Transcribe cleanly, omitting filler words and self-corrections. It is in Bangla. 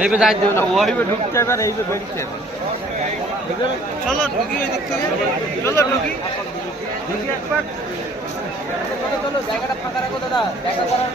এই যাই দেব না ওইবে ঢুকতে আর এইবে বেরিয়ে চলো ঢুকি ওই দিক থেকে চলো ঢুকি ঢুকি একবার চলো জায়গাটা ফাঁকা রাখো দাদা জায়গা করার